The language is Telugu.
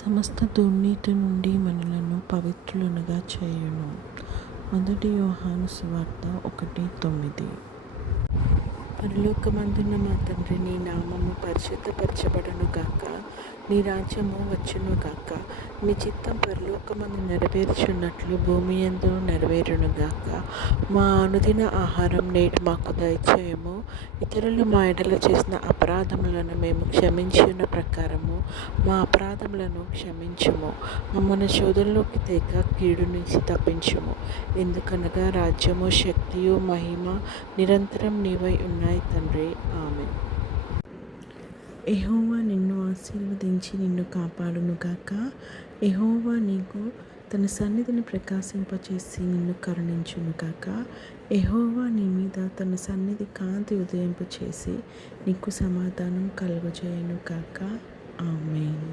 సమస్త దుర్నీతి నుండి మనలను పవిత్రులనుగా చేయును. 1 యోహాను సువార్త 1:9. పరలోకమందున్న మా తండ్రి, నీ నామము పరిశుద్ధపరచబడునుగాక, నీ రాజ్యము వచ్చునుగాక, నీ చిత్తం పరలోకమందు నెరవేర్చున్నట్లు భూమి యందు నెరవేరునుగాక. మా అనుదిన ఆహారం నేడు మాకు దయచేయము. ఇతరులు మా ఎడల చేసిన అపరాధములను మేము క్షమించిన ప్రకారము మా అపరాధములను క్షమించుము. మమ్మల్ని శోధనలోకి తేక కీడు నుంచి తప్పించుము. ఎందుకనగా రాజ్యము, శక్తియు, మహిమ నిరంతరం నీవై ఉన్నాయి తండ్రి. ఆమేన్. యెహోవా నిన్ను ఆశీర్వదించి నిన్ను కాపాడునుగాక. యెహోవా నీకు తన సన్నిధిని ప్రకాశింపచేసి నిన్ను కరుణించునుగాక. యెహోవా నీ మీద తన సన్నిధి కాంతి ఉదయింపచేసి నీకు సమాధానం కలుగజేయునుగాక. ఆమేన్.